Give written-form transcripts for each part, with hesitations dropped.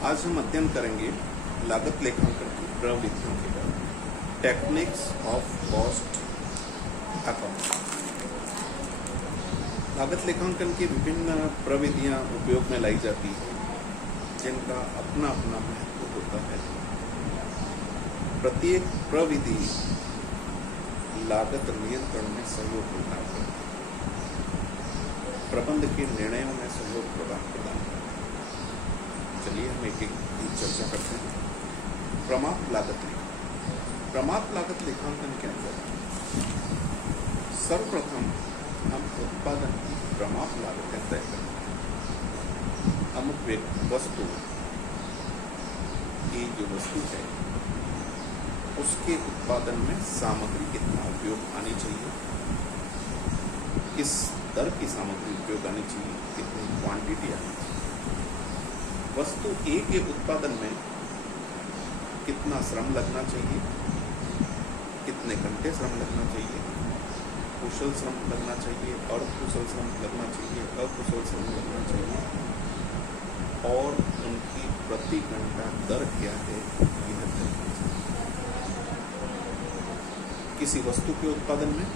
आज हम अध्ययन करेंगे लागत लेखांकन की प्रविधियों के बारे में, टेक्निक्स ऑफ कॉस्ट अकाउंटिंग। लागत लेखांकन की विभिन्न प्रविधियां उपयोग में लाई जाती है, जिनका अपना अपना महत्व होता है। प्रत्येक प्रविधि लागत नियंत्रण में सहयोग प्रदान करती है, प्रबंध के निर्णयों में सहयोग प्रदान करती है। चलिए हम एक एक चर्चा करते हैं। प्रमाप लागत लेखांकन। प्रमाप लागत लेखांकन के अंदर सर्वप्रथम हम उत्पादन की प्रमाप लागतें तय करते हैं। अमुक वस्तु की जो वस्तु है उसके उत्पादन में सामग्री कितना उपयोग आनी चाहिए, किस दर की सामग्री उपयोग आनी चाहिए, कितनी क्वांटिटी आनी चाहिए, वस्तु ए के उत्पादन में कितना श्रम लगना चाहिए, कितने घंटे श्रम लगना चाहिए, कुशल श्रम लगना चाहिए, अर्धकुशल श्रम लगना चाहिए, अकुशल श्रम लगना चाहिए, और उनकी प्रति घंटा दर क्या है यह तय करना चाहिए। किसी वस्तु के उत्पादन में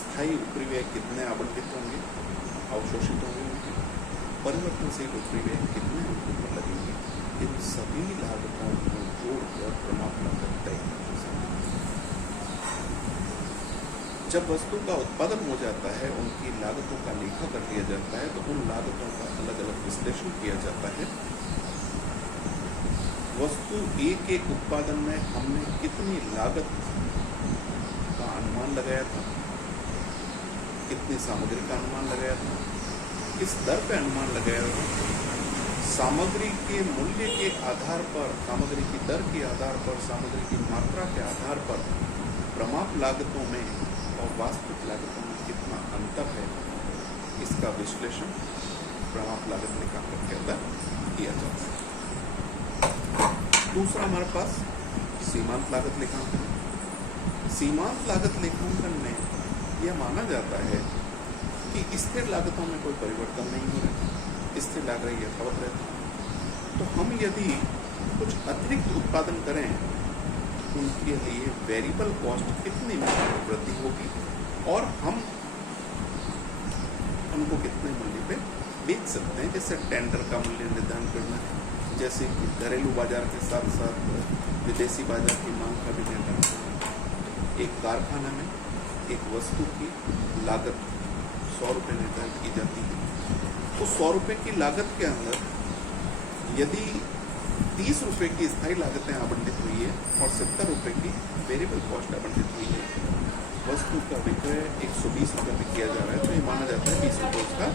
स्थायी उपरिव्यय कितने आवंटित होंगे, अवशोषित होंगे, परिवर्तनशील उपरिव्यय कितने ऊपर लगेंगे, इन सभी लागतों को जोड़कर प्रमाप लागत तय की जाती है। जब वस्तु का उत्पादन हो जाता है, उनकी लागतों का लेखा कर लिया जाता है, तो उन लागतों का अलग अलग विश्लेषण किया जाता है। वस्तु ए के उत्पादन में हमने कितनी लागत का अनुमान लगाया था, कितनी सामग्री का अनुमान लगाया था, किस दर पे अनुमान लगाया था, सामग्री के मूल्य के आधार पर, सामग्री की दर के आधार पर, सामग्री की मात्रा के आधार पर प्रमाप लागतों में और वास्तविक लागतों में कितना अंतर है, इसका विश्लेषण प्रमाप लागत लेखांकन के अंदर किया जाता है। दूसरा हमारे पास सीमांत लागत लेखांकन है। सीमांत लागत लेखांकन में यह माना जाता है कि स्थिर लागतों में कोई परिवर्तन नहीं हो रहा, स्थिर लागत यथावत रहती है। तो हम यदि कुछ अतिरिक्त उत्पादन करें, उनके लिए वेरिएबल कॉस्ट कितनी वृद्धि होगी और हम उनको कितने मूल्य पे बेच सकते हैं। जैसे टेंडर का मूल्य निर्धारण करना है, जैसे कि घरेलू बाजार के साथ साथ विदेशी बाजार की मांग का भी निर्धारण करना है। एक कारखाना में एक वस्तु की लागत 100 रुपये निर्धारित की जाती है। तो 100 रुपये की लागत के अंदर यदि 30 रुपये की स्थायी लागतें आवंटित हुई है और 70 रुपये की वेरिएबल कॉस्ट आवंटित हुई है, वस्तु का विक्रय 120 रुपये में किया जा रहा है, तो ये माना जाता है 20 रुपये उसका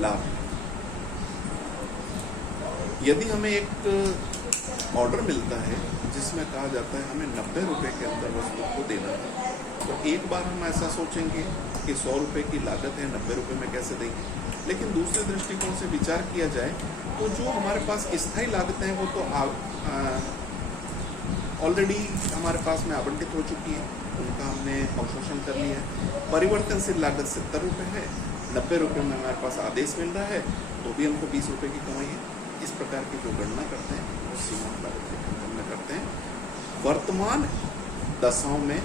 लाभ है। यदि हमें एक ऑर्डर मिलता है जिसमें कहा जाता है हमें 90 रुपये के अंदर वस्तु को देना है, तो एक बार हम ऐसा सोचेंगे कि 100 रुपये की लागत है, 90 रुपये में कैसे देंगे। लेकिन दूसरे दृष्टिकोण से विचार किया जाए तो जो हमारे पास स्थायी लागतें हैं वो तो ऑलरेडी हमारे पास में आवंटित हो चुकी है, उनका हमने अवशोषण कर लिया है। परिवर्तनशील लागत 70 रुपये है, 90 रुपये में हमारे पास आदेश मिल रहा है, तो भी हमको 20 रुपये की कमाई है। इस प्रकार की जो गणना करते हैं वो सीमांत लागत लेखांकन में करते हैं। वर्तमान दशाओं में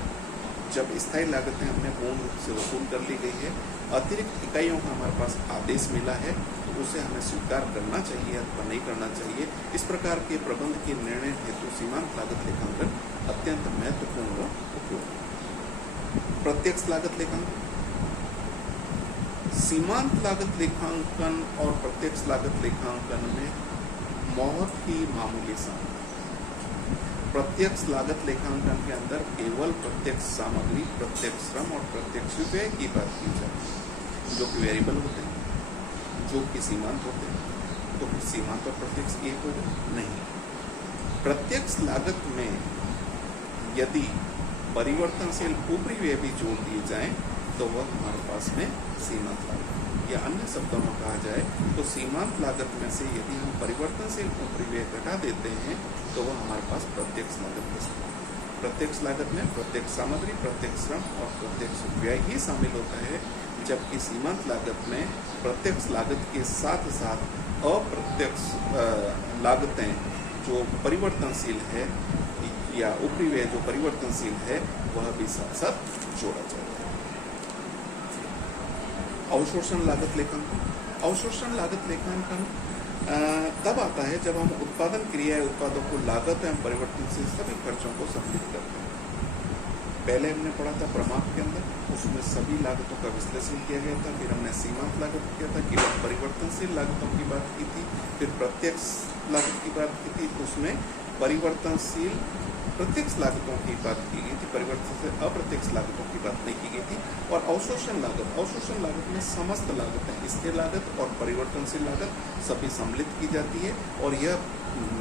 जब स्थायी लागतें हमने पूर्ण रूप से वसूल कर ली गई है, अतिरिक्त इकाइयों का हमारे पास आदेश मिला है, तो उसे हमें स्वीकार करना चाहिए अथवा नहीं करना चाहिए। इस प्रकार के प्रबंध के निर्णय हेतु सीमांत लागत लेखांकन अत्यंत महत्वपूर्ण व उपयोगी। प्रत्यक्ष लागत लेखांकन। सीमांत लागत लेखांकन और प्रत्यक्ष लागत लेखांकन में बहुत ही मामूली अंतर। प्रत्यक्ष लागत लेखांकन के अंदर केवल प्रत्यक्ष सामग्री, प्रत्यक्ष श्रम और प्रत्यक्ष व्यय की बात की जाती है, जो कि वेरिएबल होते हैं, जो कि सीमांत होते हैं। तो सीमांत और प्रत्यक्ष एक हो गए नहीं। प्रत्यक्ष लागत में यदि परिवर्तनशील उपरिव्यय भी जोड़ दिए जाएं, तो वह हमारे पास में सीमांत लागत, या अन्य शब्दों में कहा जाए तो सीमांत लागत में से यदि हम परिवर्तनशील उपरिव्यय घटा देते हैं, तो वह हमारे पास प्रत्यक्ष लागत बचती है। प्रत्यक्ष लागत में प्रत्यक्ष सामग्री, प्रत्यक्ष श्रम और प्रत्यक्ष व्यय ही शामिल होता है, जबकि सीमांत लागत में प्रत्यक्ष लागत के साथ साथ अप्रत्यक्ष लागतें जो परिवर्तनशील है या उपरिव्यय जो परिवर्तनशील है वह भी साथ साथ जोड़ा जाएगा। अवशोषण लागत लेखांकन। अवशोषण लागत लेखांकन तब आता है जब हम उत्पादन क्रिया या उत्पादों को लागत एवं परिवर्तनशील सभी खर्चों को सम्मिलित करते हैं। पहले हमने पढ़ा था प्रमाप के अंदर, उसमें सभी लागतों का विश्लेषण किया गया था। फिर हमने सीमांत लागत किया था, केवल परिवर्तनशील लागतों की बात की थी। फिर प्रत्यक्ष लागत की बात की थी, उसमें परिवर्तनशील प्रत्यक्ष लागतों की बात की गई थी, परिवर्तनशील अप्रत्यक्ष लागतों की बात नहीं की गई थी। और अवशोषण लागत में समस्त लागतें, स्थिर लागत और परिवर्तनशील लागत सभी सम्मिलित की जाती है और यह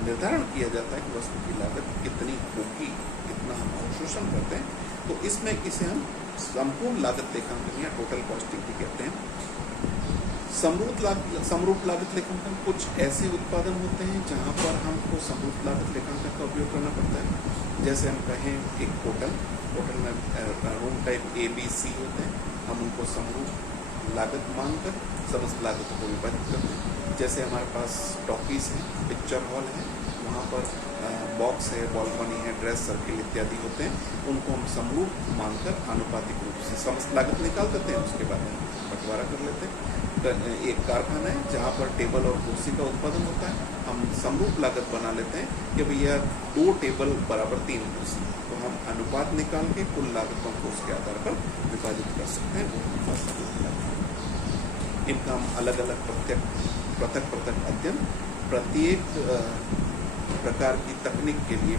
निर्धारण किया जाता है कि वस्तु की लागत कितनी होगी, कितना हम अवशोषण करते हैं। तो इसमें इसे हम संपूर्ण लागत लेखांकन या टोटल कॉस्टिंग भी कहते हैं। समरूप लागत लेखांकन, कुछ ऐसे उत्पादन होते हैं जहां पर हमको समरूप लागत लेखांकन का उपयोग करना पड़ता है। जैसे हम कहें एक होटल में रूम टाइप ABC होते हैं, हम उनको समरूप लागत मानकर समस्त लागतों को विभाजित करते हैं। जैसे हमारे पास टॉकीज है, पिक्चर हॉल है, वहाँ पर बॉक्स है, बालकनी है, ड्रेस सर्किल इत्यादि होते हैं, उनको हम समरूप मानकर आनुपातिक रूप से समस्त लागत निकाल देते हैं, उसके बाद हम बंटवारा कर लेते हैं। एक कारखाना है जहाँ पर टेबल और कुर्सी का उत्पादन होता है, हम समरूप लागत बना लेते हैं कि भैया 2 टेबल बराबर 3 कुर्सी, तो हम अनुपात निकाल के कुल लागतों को उसके आधार पर विभाजित कर सकते हैं। इनका हम अलग अलग पृथक अध्ययन प्रत्येक प्रकार की तकनीक के लिए